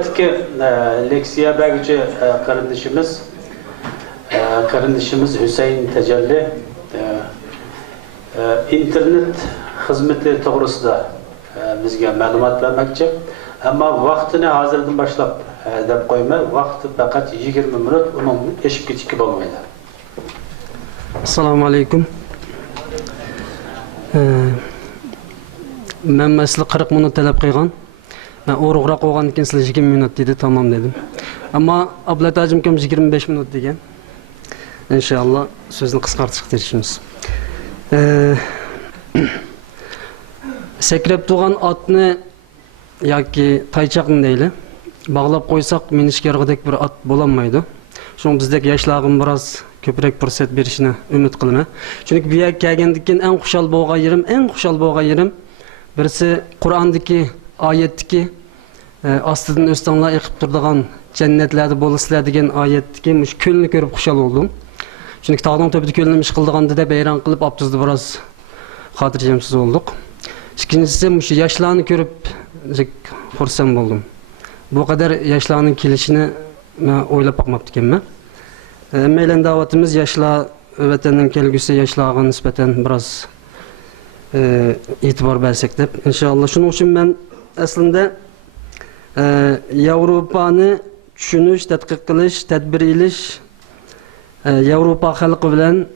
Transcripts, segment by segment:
navbatdagi leksiya berguvchi qarindishimiz Hüseyin Tecelli internet xizmati to'g'risida bizga ma'lumot bermoqchi. Ammo vaqtini hozirdan boshlab deb qo'ymay, vaqti faqat 20 minut, uni eshib ketishga bo'lmaydi. Assalomu alaykum. Men mesela 40 minut talep qilgan. Ben o'rug'roq olgandan keyin sizlar 20 minut dedi, tamam dedim. Ama ablatacım kim 25 minut degan. İnşallah sözünü qisqartishga tirishimiz. Sekrep tuğan atını yoki taychaqni deyli. Bağlab qo'ysak minishkergidek bir at bo'lanmaydi. Şoň bizdeki yaşlarım biraz köprek fırsat berishini umid qilaman. Çünkü bu yerga kelgandan keyin eng xushal bo'lgan yerim birisi Qur'ondagi oyatdagi ostidan o'stanlar yiqib turadigan jannatlarda bo'lasizlar degan oyatdagi mush ko'lni ko'rib xushal bo'ldim. Çünkü tağdan töbüdü kölünü qildiganda da beyran qilib abtuzda biraz xotirjamsiz olduk. İkincisi mush yaşlarni ko'rib xursand bo'ldim. Bu kadar yaşlarning kelishini men o'ylab boqmabdi ekanman. Meylen davatımız yaşlar vatanning kelgusi yaşlarga nisbatan biraz e'tibor bersak deb. İnşallah shuning uchun men aslında Yevropani tushunish, tadqiq qilish, tadbir ilish Yevropa xalqi bilan,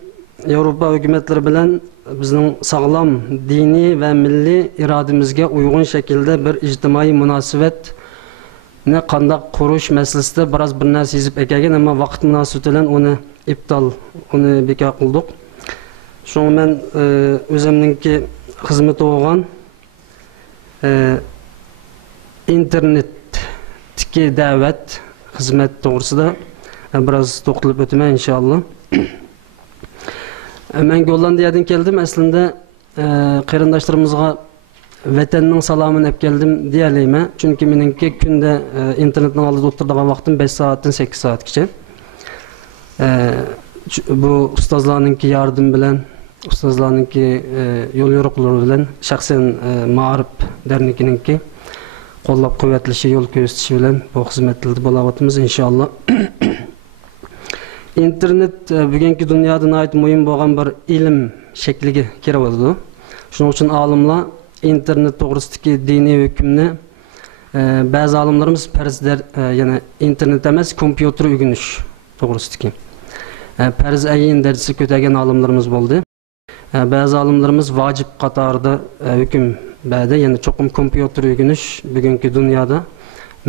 Yevropa hukumatlari bilan bizning sog'lom diniy va milliy irodamizga uyg'un shaklda bir ijtimoiy munosabat ne qandaq qurish masalasida biraz bir narsa yozib ekan, ammo vaqt munosabati bilan uni bekor qildik. Shuning men o'zimningki xizmat bo'lgan internetdagi da'vat xizmat to'g'risida biraz to'xtalib o'taman inshaalloh. Men Gollandiyadan keldim. Aslında qarindoshlarımızga vatanning salomini olib keldim deyalayman. Çünkü meningki kunda internetning oldida o'tiradigan vaqtim 5 soatdan 8 soatgacha. Bu ustozlarningki yardım bilan, ustozlarningki yo'l yo'riqlari bilan, shaxsan Ma'rif dernekininki qo'llab quvvatlashi, yo'l ko'rsatishi bilan bu xizmatlarda bo'layotimiz inshaalloh. İnternet bugungi dunyoda nihoyat muhim bo'lgan bir ilm shakliga kiryapti. Shuning uchun olimlar internet to'g'risidagi diniy hukmni ba'zi olimlarimiz farzlar, ya'ni internet emas, kompyuter o'rganish to'g'risidagi farz ayin darsi ko'targan olimlarimiz bo'ldi. Ba'zi olimlarimiz vojib qatorida hukm berdi, ya'ni cho'qim kompyuter o'rganish bugungi dunyoda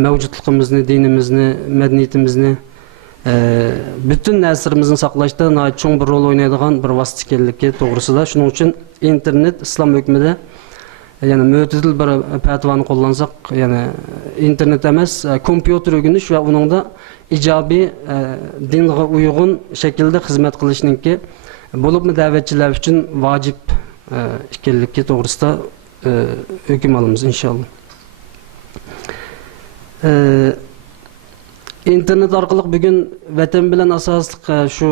mavjudligimizni, dinimizni, madaniyatimizni bütün nesrimizin saqlashda cho'ng bir rol o'ynaydigan bir vosita ekanligi to'g'risida. Shuning uchun internet islom hukmida yani mo'tadil bir fatvoni qo'llansak, yani internet emas, kompyuter o'rganish va uningda ijobiy dinga uyg'un shaklda xizmat qilishningki bo'libmi da'vatchilar uchun vojib ekanligi to'g'risida hukm olamiz inshaalloh. İnternet orqali bugun vatan bilan asosliq shu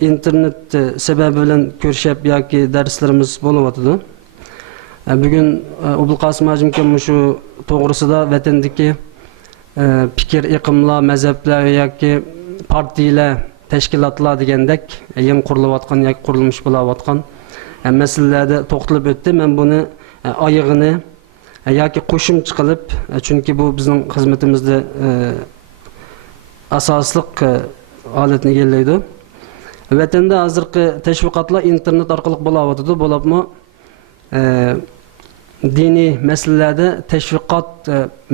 internet sababi bilan ko'rishib yoki darslarimiz bo'layotdi. Bugun Abulqasim hojimkam shu to'g'risida vatandagi fikr iqimlar, mazhablar yoki partiyalar, tashkilotlar degandek yangi qurilayotgan yoki qurilmish bo'layotgan masalalarda to'xtalib o'tdi. Men buni oyig'ini yoki qo'shimcha qilib, chunki bu bizning xizmatimizda asosliq holatni egallaydi. Vatanda hozirgi tashviqotlar internet orqali bo'layotdi. Bo'libmi diniy masalalarda tashviqot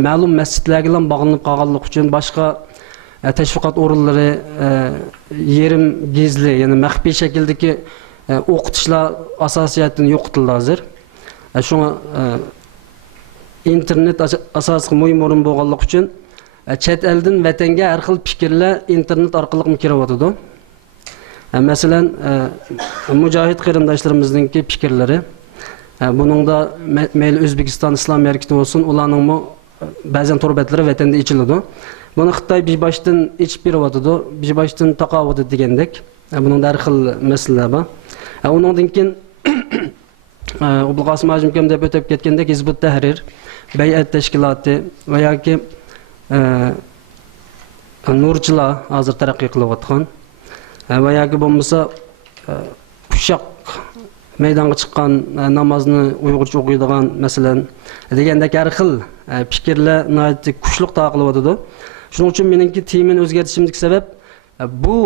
ma'lum masjidlarga bilan bog'lanib qolganligi uchun boshqa tashviqot o'rinlari yerim gizli, ya'ni maxfiy shakldagi o'qitishlar asosiyatini yo'qitildi hozir. Shunga internet asosiy muhim o'rin bo'lganligi uchun chet eldan vatanga har xil fikrlar internet orqali kiryapti. Masalan, mujohid qarindoshlarimizning fikrlari, buningda mayli O'zbekiston islom harakati bo'lsin, ularning ba'zan turbatlari vatanda ichiladi. Buni Xitoy beshboshdan ichib beryapti, beshboshdan taqovudi degandek. Buningda har xil masalalar bor. Uningdan keyin Abulqasim hojimkam deb o'tib ketgandek Hizbut Tahrir, Bay'at tashkiloti va yoki nurchilar hozir taraqqiy qilayotgan va yoki bo'lmasa uşaq meydonga chiqqan namozni uyg'urcha o'qiydigan masalan degandek har xil fikrlar nihoyatda kuchli taqilib shuning uchun meningki temani o'zgartirishimdagi sabab bu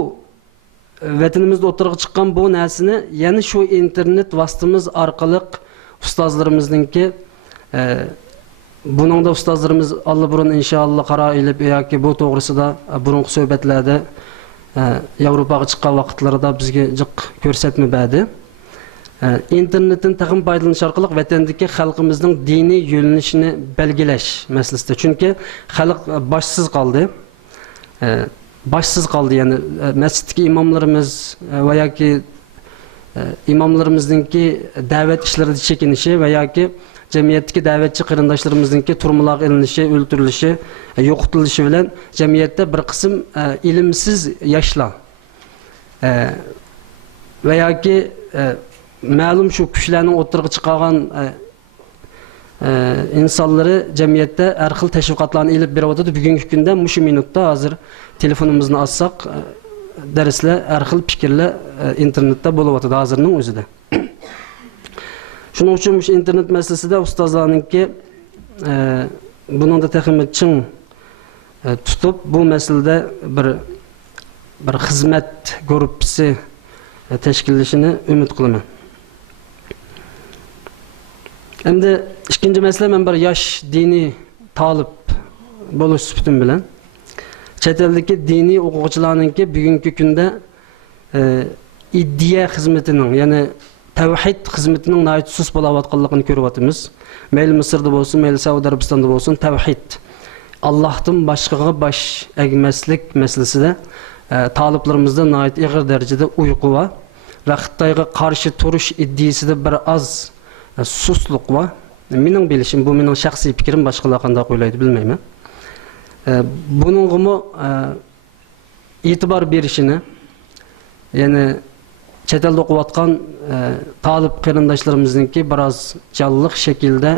vatanimizda o'tirg'i chiqqan bu narsani yana shu internet vositamiz orqali ustozlarimizningki buningda ustozlarimiz allaburun inshaalloh qaro ilib yoki bu to'g'risida burungi suhbatlarda Yevropaga chiqqan vaqtlarida bizga jiq ko'rsatmabadi. İnternetin taqim foydalanish orqali vatandagi xalqimizning diniy yo'nalishini belgilash masalasida. Chunki xalq boshsiz qoldi. Boshsiz qoldi, ya'ni masjiddagi imomlarimiz va yoki imomlarimizningki da'vat ishlarida chekinishi va yoki jamiyatdagi da'vatchi qarindoshlarimizning turmuloq ilinishi, o'ltirilishi, yo'qotilishi bilan jamiyatda bir qism ilmsiz yoshlar va yoki ma'lum shu kuchlarning o'tirg'i chiqargan insonlari jamiyatda har xil tashviqotlarni ilib beryapti. Bugungi kunda mushu minutda hozir telefonimizni olsak darslar, har xil fikrlar internetda bo'lyapti hozirning o'zida. Shuning uchun shu internet masalasida ustozlarningki buningda texnik ching tutib bu masalada bir xizmat gruppasi tashkillashini umid qilaman. Endi ikkinchi masala men bir yosh diniy talib bo'lish sifatim bilan chet eldagi diniy o'quvchilarningki bugungi kunda iddiya xizmatining, ya'ni tavhid xizmatining nihoyat sus bo'layotganligini ko'ryapmiz. Mayli Misrda bo'lsin, mayli Saudiya Arabistonda bo'lsin, tavhid Allohdan boshqaga bosh egmaslik masalasida taliblarimizda nihoyat og'ir darajada uyqu va Xitoyga qarshi turish iddiyasida bir oz susluq va mening bilishim, bu mening shaxsiy fikrim, boshqalar qanday o'ylaydi bilmayman. Buningga e'tibor berishini, ya'ni chet elda o'qiyotgan talib qarindoshlarimizninki biroz jonliq shaklda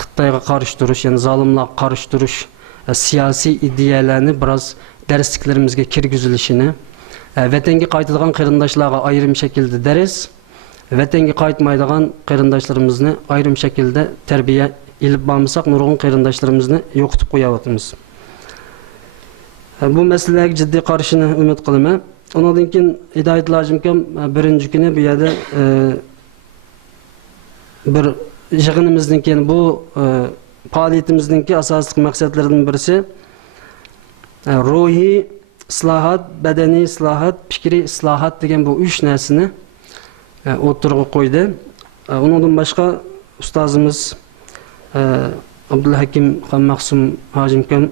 Xitoyga qarshi turish, ya'ni zolimlarga qarshi turish siyosiy ideyalarni biroz darsliklarimizga kirgizilishini, vatanga qaytadigan qarindoshlarga ayrim shaklda dars, vatanga qaytmaydigan qarindoshlarimizni ayrim shaklda tarbiya ilib bormasak nurg'un qarindoshlarimizni yo'qotib qo'yapmiz. Bu masalaga jiddiy qarashini umid qilaman. Ondan keyin hidoyat lozimkim birinchi kuni bu yerda bir yig'inimizdan keyin bu faoliyatimizning asosiy maqsadlaridan birisi ruhiy islohot, badaniy islohot, fikriy islohot degan bu 3 narsani o'tirg'i qo'ydi. Undan boshqa ustozimiz Abdulhakim Xonmaqsum hojimkam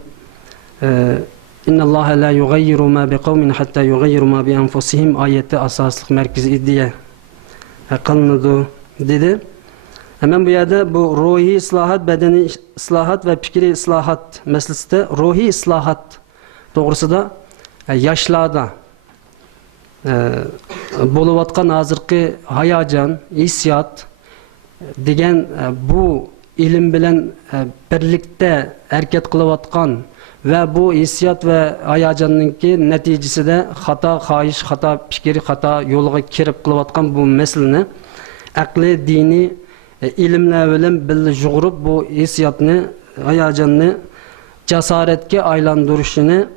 İnnallâhe la yugayyiru ma biqavmin hatta yugayyiru ma bi anfusihim ayeti asaslık merkezi iddiye kılınıdı dedi. Hemen bu yerde bu ruhi islahat, bedeni islahat ve fikri islahat meselesinde ruhi islahat doğrusu da yaşlarda buluvatkan hazırki hayacan, hissiyat degen bu ilim bilen birlikte hareket kılıvatkan ve bu hissiyat ve hayacanınki neticesinde hata, xahiş, hata, fikri, hata yoluna kirip kılıvatkan bu meseleni akli, dini ilimler bilen birlikte juğurup bu hissiyatını, hayacanını cesaretke aylandırışını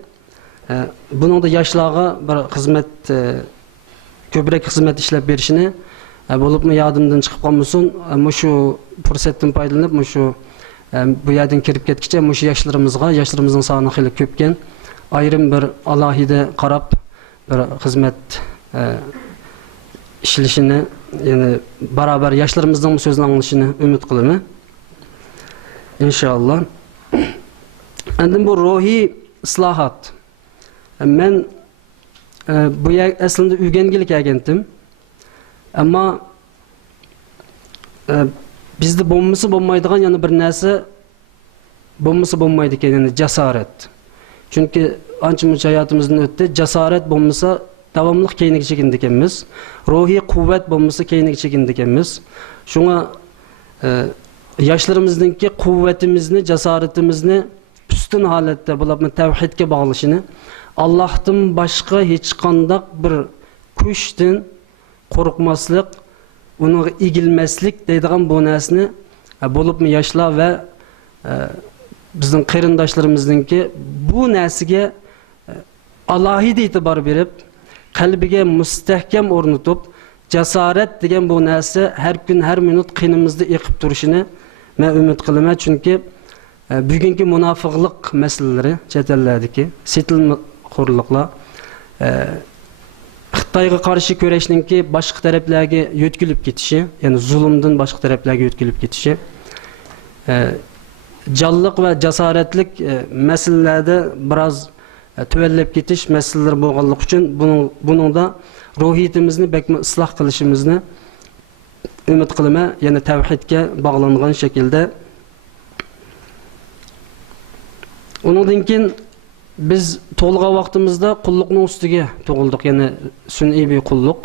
bunun da yaşlığa bir hizmet köbrek hizmet işlep berişini bulup mu yadımdan çıkıp kalmışsın şu fırsattan paydalanıp şu bu yerden kirip ketkiçe şu yaşlarımızın sağına xeyli köpken ayrım bir alahide qarab bir hizmet işlişini yani beraber yaşlarımızdan bu sözün anlaşını ümit kılımı inşallah. Endim bu ruhi islahat ben bu aslında ügengilik agentim ama bizde bombası bombaydıgan yani bir narsa bombası bombaydı yani cesaret. Çünkü ançımız hayatımızın ötede cesaret bombası davamlıq keyinlik çekindikemiz, ruhi kuvvet bombası keyinlik çekindikemiz. Şuna yaşlarımızdaki kuvvetimizni, cesaretimizni üstün holatda bo'lib tavhidga bog'lashini, Allohdan boshqa hech qanday bir kuchdan qo'rqmaslik, uning egilmaslik deydigan bu narsani bo'libmi yoshlar va bizning qarindoshlarimizningki bu narsaga alohida e'tibor berib, qalbiga mustahkam o'rnatib, jasorat degan bu narsa har kun, har minut qinimizda eqib turishini men umid qilaman, chunki bugungi munofiqlik masalalari chet ellardagi setilxo'rliklar Xitoyga qarshi kurashninki boshqa taraflarga yo'tkilib ketishi, ya'ni zulmdan boshqa taraflarga yo'tkilib ketishi, jonliq va jasoratlik masalalarda biroz tuvallab ketish masalalar bo'lganligi uchun buningda ruhiyatimizni bakma isloh qilishimizni umid qilaman, ya'ni tavhidga bog'langan shaklda. Undan keyin biz to'lg'an vaqtimizda qulluqning ustiga tug'ildik, ya'ni sun'iy bir qulluq.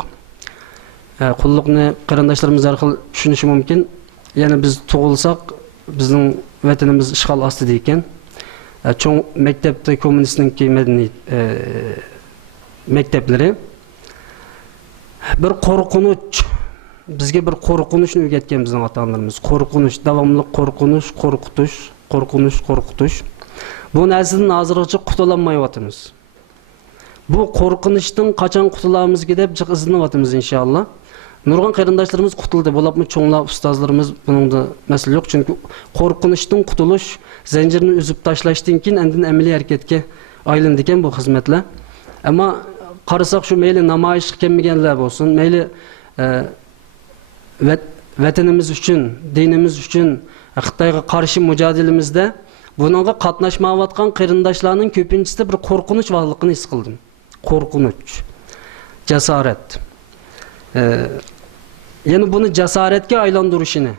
Qulluqni qarindoshlarimiz orqali tushunishi mumkin. Ya'ni biz tug'ilsak, bizning vatanimiz ishg'ol ostida ekan. Cho'ng maktabda kommunistning madaniy maktablari bir qo'rqinch, bizga bir qo'rqinchni o'rgatgan bizning ota-onalarimiz. Qo'rqinch, davomli qo'rqinch, qo'rqitish. Bu narsadan hozirgacha qutulanmayotimiz. Bu qo'rqinchdan qachon qutulamizga deb izlanyapmiz inshaalloh. Nurg'un qarindoshlarimiz qutuldi, bo'libmi cho'nglar ustozlarimiz buningda masala yo'q, chunki qo'rqinchdan qutulish zanjirini uzib tashlashdan keyin endi amaliy harakatga aylandi ekan bu xizmatlar. Ammo qarasak shu mayli namoyish kelmaganlar bo'lsin, mayli vatanimiz uchun, dinimiz uchun Xitoyga qarshi mujodilimizda buningga qatnashmayotgan qarindoshlarning ko'pinchisi bir qo'rqinch borligini his qildim. Qo'rqinch, jasorat. Yani bunu jasoratga aylantirishini.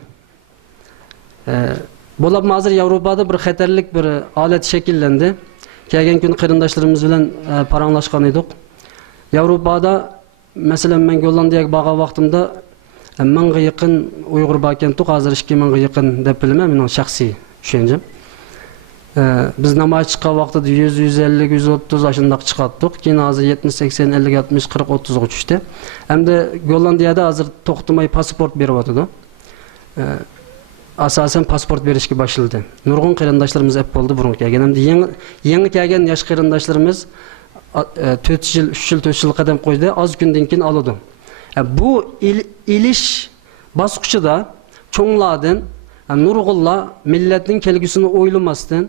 Bo'lib hozir Yevropada bir xatarlik bir holat shakllandi. Kelgan kun qarindoshlarimiz bilan paranglashgan edik. Yevropada masalan men Gollandiyaga borgan vaqtimda 1000 ga yaqin Uyg'ur bor ekan, hozir 2000 ga yaqin deb bilaman, mening shaxsiy tushuncham. Biz namoyish chiqqan vaqtida 100, 150, 130 ashundaq chiqatdik. Keyin hozir 70, 80, 50, 60, 40, 30 ga tushdi. Hamda Gollandiyada hozir to'xtamay pasport beryapti. Asosan pasport berishga boshladi. Nurg'un qarindoshlarimiz ap bo'ldi burun kelgan. Hamda yangi kelgan yosh qarindoshlarimiz 4 yil, 3 yil, 4 yil qadam qo'ydi, oz kundan keyin oladi. Bu ilish bosqichida cho'nglardan nurg'unlar millatning kelgusini o'ylamasdan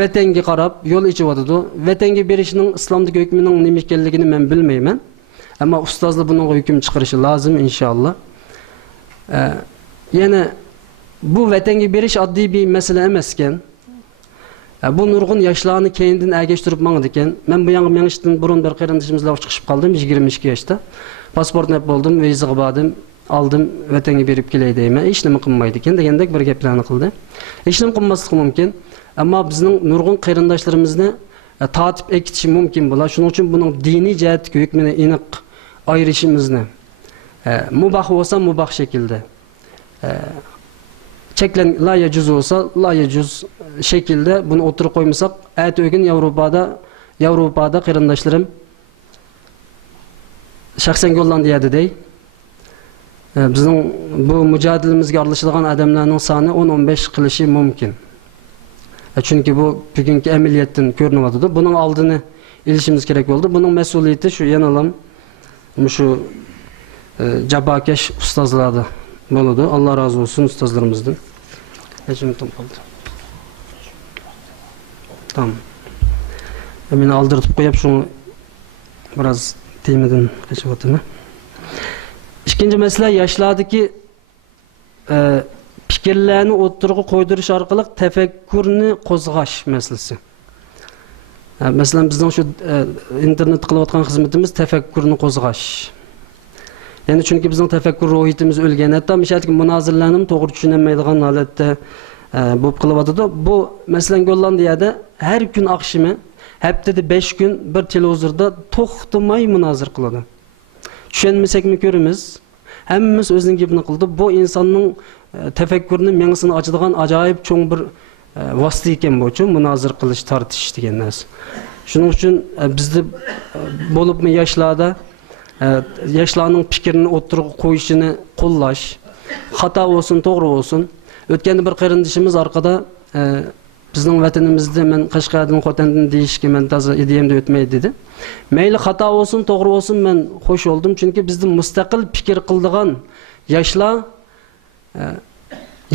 vatanga qarab yo'l ichiyotdi. Vatanga berishning islomdagi hukmining nima ekanligini men bilmayman. Ammo ustozlar bunga hukm chiqarishi lozim inshaalloh. Yana bu vatanga berish oddiy bir masala emas ekan. Bu nurg'un yoshlarni keyindan agashtirib mangdi ekan. Men bu yangi menishdan burun bir qarindoshimizlar chiqib qoldim 22 yoshda. Pasportni bo'ldim, vizaga bordim. Aldım vatanga berib kelay deyman. Hech nima qilmaydi ekan degandek bir gaplarni qildi. Hech nima qilmasligi mumkin, ammo bizning nurg'un qarindoshlarimizni tatib ekitishi mumkin bo'lar. Shuning uchun buning diniy jihatdagi hukmini aniq ayirishimizni mubah bo'lsa mubah shaklda, cheklan la yajuz bo'lsa la yajuz shaklda buni o'tirib qo'ymasak, aytog'in Yevropada qarindoshlarim shaxsan Gollandiyada dey bizning bu mujodilimizga aralashadigan odamlarning soni 10-15 qilishi mumkin. Chunki bu bugungi amaliyotdan ko'rinyapti. Buning oldini olishimiz kerak bo'ldi. Buning mas'uliyati shu yanalam shu jabokash ustozlarda bo'ladi. Alloh rozi bo'lsin ustozlarimizdan. Hechim bo'ldi. Tamam. Meni oldirib qo'yib shuni biroz temadan qochib o'taman. İkinci mesele yoshlardagi fikrlarni o'tirg'i qo'ydirish orqali tafakkurni qo'zg'ash masalasi. Masalan bizning shu internet qilayotgan xizmatimiz tafakkurni qo'zg'ash. Ya'ni chunki bizning tafakkur ruhiyatimiz o'lgan, hatto mishalki munozirlarni to'g'ri tushunmaydigan holatda bo'lib qilyapti. Bu masalan Gollandiyada har kun oqshimi, haftada 5 kun bir televizorda to'xtamay munozir qiladi. Tushunmasakmi ko'ramiz. Hammamiz o'zining gapini qildi. Bu insonning tafakkurini mengisini ochadigan ajoyib cho'ng bir vosita ekan bu uchun munozir qilish, tortish degan narsa. Shuning uchun bizda bo'libmi yoshlarda yoshlarning fikrini o'tirib qo'yishini qo'llash, xato bo'lsin, to'g'ri bo'lsin. O'tganda bir qarindishimiz orqada bizning vatanimizda men Qashqardan, Xotandan deyishga men toza ideyamda o'tmaydi dedi. Mayli xato bo'lsin, to'g'ri bo'lsin, men xo'sh bo'ldim, chunki bizda mustaqil fikr qiladigan yoshlar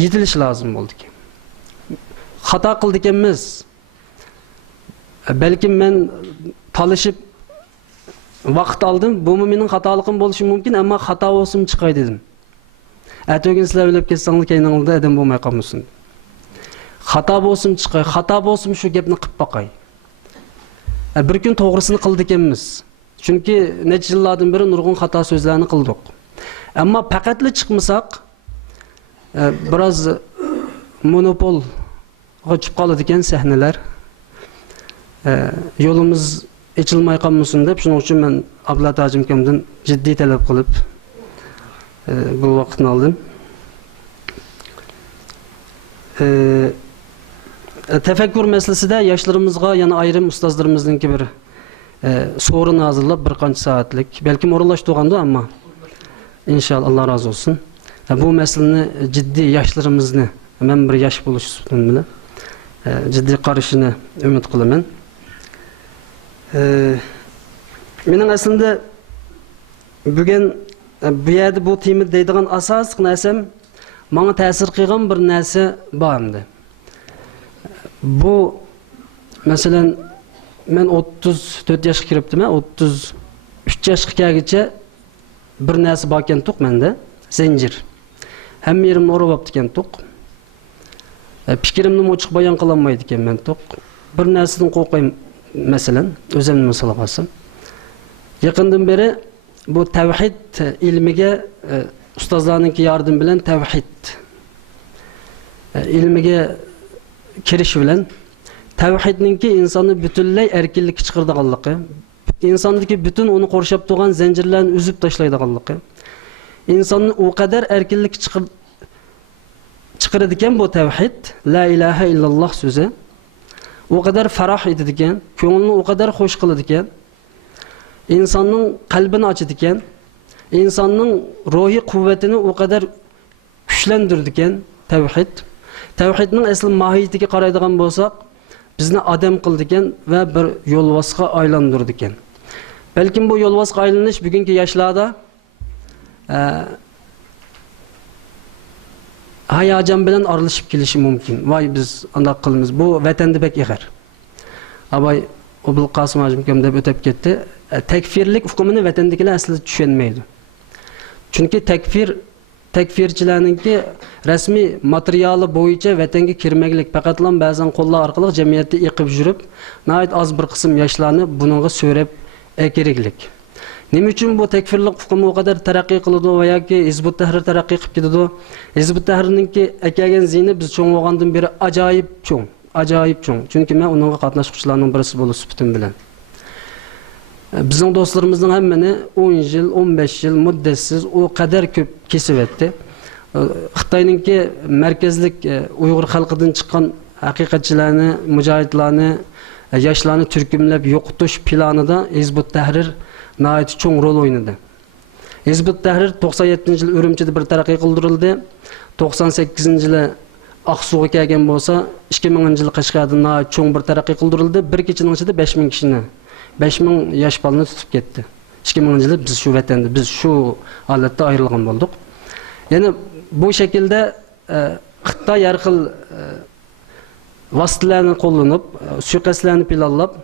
yetilish lozim bo'ldi. Xato qildik ekanmiz. Belki men talışıp vaqt aldım. Bu mening xatoligim bo'lishi mumkin, ammo xato bo'lsin chiqay dedim. Atogin sizlar bilib ketsanglar keyningizda adam bo'lmay qolmasin. Xato bo'lsin chiqay, xato bo'lsin shu gapni qilib boqay. Bir kun to'g'risini qildik ekanmiz. Chunki necha yillardan beri nurg'un xato so'zlarni qildik. Ammo faqatli chiqmasak biroz monopol g'ochib qoladi ekan sahnalar. Yo'limiz echilmay qolmasin deb, shuning uchun men Abdulla Tajim akamdan jiddiy talab qilib bu vaqtni oldim. Tefekkür meselesinde yaşlarımızga yana ayrım ustozlarımızningki bir so'rin hazırlab bir qancha soatlik, belki o'rinlashtirganda ama inşallah Allah razı olsun. Bu meseleni ciddi yaşlarımızını, men bir yaş buluşum bilan ciddi qarashini umid qilaman. Mening aslında bugun bu yerda bu tema deydigan asosiy narsam menga ta'sir qilgan bir narsa bor endi. Bu mesela men 34 yoshga kiribdim, 33 yoshga kelguncha bir narsa bor ekan to'q menda, zanjir. Hamma yerimni o'rab olibdi ekan to'q. Fikrimni ochiq bayon qila olmaydi ekan men to'q. Bir narsadan qo'rqaman, masalan, o'zimni misol olsam. Yaqindan beri bu tavhid ilmiga ustozlarning yardım bilan tavhid ilmiga kirish bilan tavhidninki insonni butunlay erkinlikka chiqaradiganligi, insondagi butun uni qorshab turgan zanjirlarni uzib tashlaydiganligi, insonni o qadar erkinlikka chiqaradi ekan bu tavhid, la ilaha illalloh so'zi. O kadar farah edidiken, ko'nglini o kadar hoş qiladigan, insonning qalbini ochadigan, insonning ruhiy quvvatini o kadar kuchlantiradigan tavhid. Tavhidning asl mohiyatiga qaraydigan bo'lsak, bizni odam qildigan va bir yo'lvosga aylantirdigan. Balkim bu yo'lvosga aylanish bugungi yoshlarda hayajon bilan aralashib kelishi mumkin. Voy biz undaq qilamiz. Bu vatanda bek ig'ir. Abay Obul Qasim Hajim deb o'tib ketdi. Takfirlik hukmini vatandagilar asli tushunmaydi. Chunki takfirchilarningki rasmiy materiali bo'yicha vatanga kirmaklik, faqatlam ba'zan qo'llar orqali jamiyatda yiqib yurib, nəhayət az bir qism yoshlarni buningga so'rab keraklik. Nima uchun bu takfirlik hukmi o kadar taraqqiy qiladi va yoki Hizbut Tahrir taraqqiy qilib ketadi? Hizbut Tahrirningki akagan zini biz cho'ng bo'lgandan beri ajoyib cho'ng. Chunki men uningga qatnashuvchilarning birisi bo'lib sifatim bilan. Bizning do'stlarimizning hammani 10 yil, 15 yil muddatsiz o kadar ko'p kesib etdi. Xitoyningki markazlik Uyg'ur xalqidan chiqqan haqiqatchilarni, mujohidlarni, yoshlarni turkumlab yo'qotish planida Hizbut Tahrir nəhayət çoğ rol oynadı. Hizbut Tahrir 97-ci il Ürümçidə bir tərəqqi qıldırildi. 98-ci il Aqsuğa kelgan bo'lsa, 2000-ci il Qashqarda nəhayət çoğ bir tərəqqi qıldırildi. Bir keçinin içində 5000 kişini, 5000 yosh balani tutub ketdi. 2000-ci il biz şu vatanda, biz şu holatda ayrilgan bolduq. Yəni bu şəkildə Xitoy har xil vositalarni qo'llanib, suiqasdlarni planlab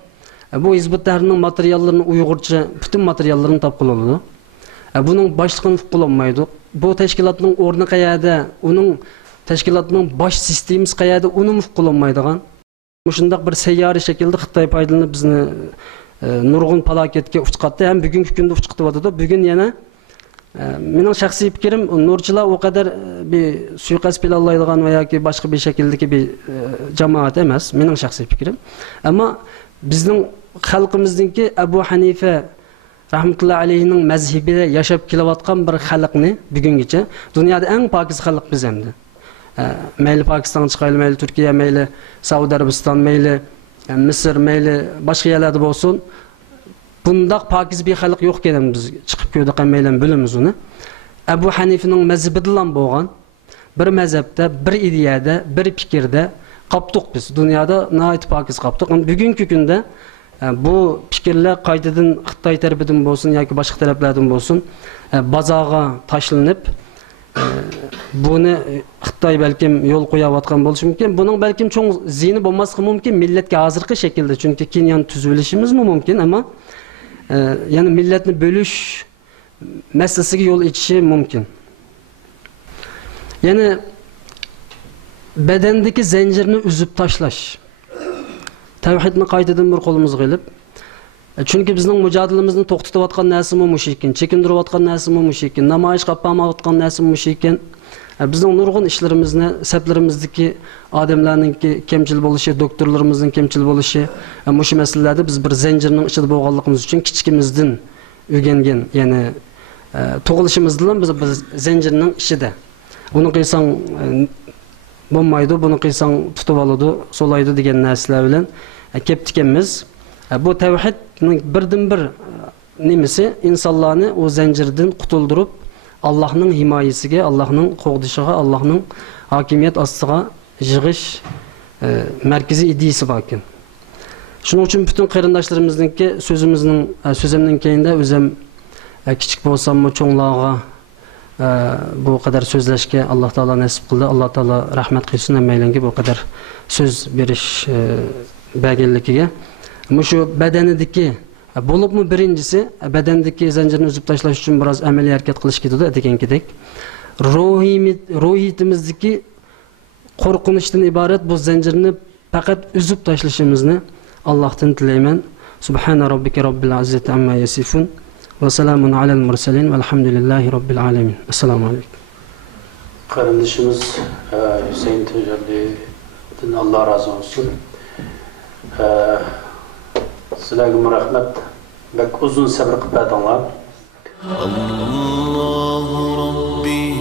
bu Hizbut Tahrirning materiallarini Uyg'urcha bütün materiallarini topqil oldi. Buning boshlig'ini qilolmaydi. Bu tashkilotning o'rni qayerda, uning tashkilotning bosh sistemasi qayerda, uni qilolmaydigan. Shundaq bir sayyori shaklda Xitoy foydalanib bizni nurg'un falokatga uchqatdi. Ham bugungi kunda uchqatyapti. Bugun yana mening shaxsiy fikrim, nurchilar o kadar bir suiqasd planlaydigan va yoki boshqa bir shakldagi bir jamoat emas, mening shaxsiy fikrim. Ammo bizning xalqimizningki Abu Hanifa rahmetullahi alayhining mazhabida yashab kelayotgan bir xalqni bugungacha dunyoda eng pokiz xalq biz endi. Meyli Pakistan çıkaylı, meyli Türkiye, meyli Saudi Arabistan, meyli Mısır, meyli başka yerlerde olsun. Bundaq pakiz bir xalq yo'q ekan biz chiqib ko'rdik meylen bilimiz uni. Ebu Hanife'nin mezhebidilan bo'lgan bir mezhepte, bir ideyada, bir fikirde qaptık biz. Dünyada nəhayət pakiz qaptık. Bugünkü gündə bu fikirler qaytadan Xitay tərəfindən olsun yoki başqa tərəflərdən olsun bazağa taşlanıb bunu Xitay belki yol qoyayotgan bo'lishi mumkin. Bunun belki çoğ ziyni bo'lmasligi mumkin milletga hozirgi şekilde. Çünkü Kenyan tuzilishimiz mumkin ama yani milletni bölüş meselesiga yol içişi mümkün. Yani bedendeki zincirini üzüp taşlaş. Tevhidni qaytadan bir kolumuzga ilib. Çünkü bizning mücadelemizni to'xtatayotgan narsa mush ekan, chekindirayotgan narsa mush ekan, namoyish qilmayotgan narsa mush ekan. Bizning nurg'un ishlarimizni, saplarimizdagi odamlarningki kemchil bo'lishi, doktorlarimizning kemchil bo'lishi, mush masalalarda biz bir zincirning ichida bo'lganligimiz uchun kichikimizdan o'rgangan, ya'ni tug'ilishimizdan biz zincirning ichida. Bunu qilsang bo'lmaydi, buni qilsang tutib oladi, solaydi degan narsalar bilan kelib bu tevhidning birdan bir nimasi insonlarni o zincirdan qutuldirib Allah'ın himayesiga, Allah'ın qo'g'dishiga, Allah'ın hakimiyet ostiga yig'ish merkezi ideyasi bor ekan. Shuning uchun bütün qarindoshlarimizningki so'zimning keyinda o'zim kichik bo'lsammi cho'nglarga bu kadar sözleşke Allah Teala nasip kıldı. Allah Teala rahmet kılsın emeylenki bu kadar söz beriş belgelikiye. Ama şu bedenideki bulup mu birincisi bedendeki zincirini üzüp taşlaş için biraz ameli hareket kılış gidiyordu edekenkidek. Ruhiyetimizdeki korkunçtan ibaret bu zincirini fakat üzüp taşlaşımızını Allah'tan dileymen. Subhane rabbike rabbil izzeti amma yasifun. Ve selamun alel murselin velhamdülillahi rabbil alemin. Esselamu aleyküm. Kardeşimiz Hüseyin Tüccarlı'dan Allah razı olsun. Sizlerine rahmet. Bek uzun sabır kıpırdınlar. Allahu Rabbi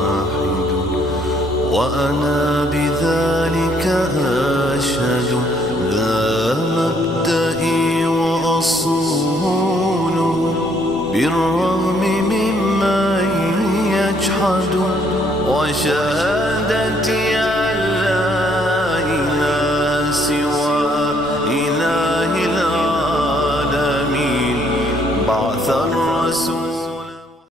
vahidun ve ana bizalika aşhedu la mabda'i ve asulu بالرغم مما يجحد وشهادتي أن لا إله سوى إله العالمين بعث الرسول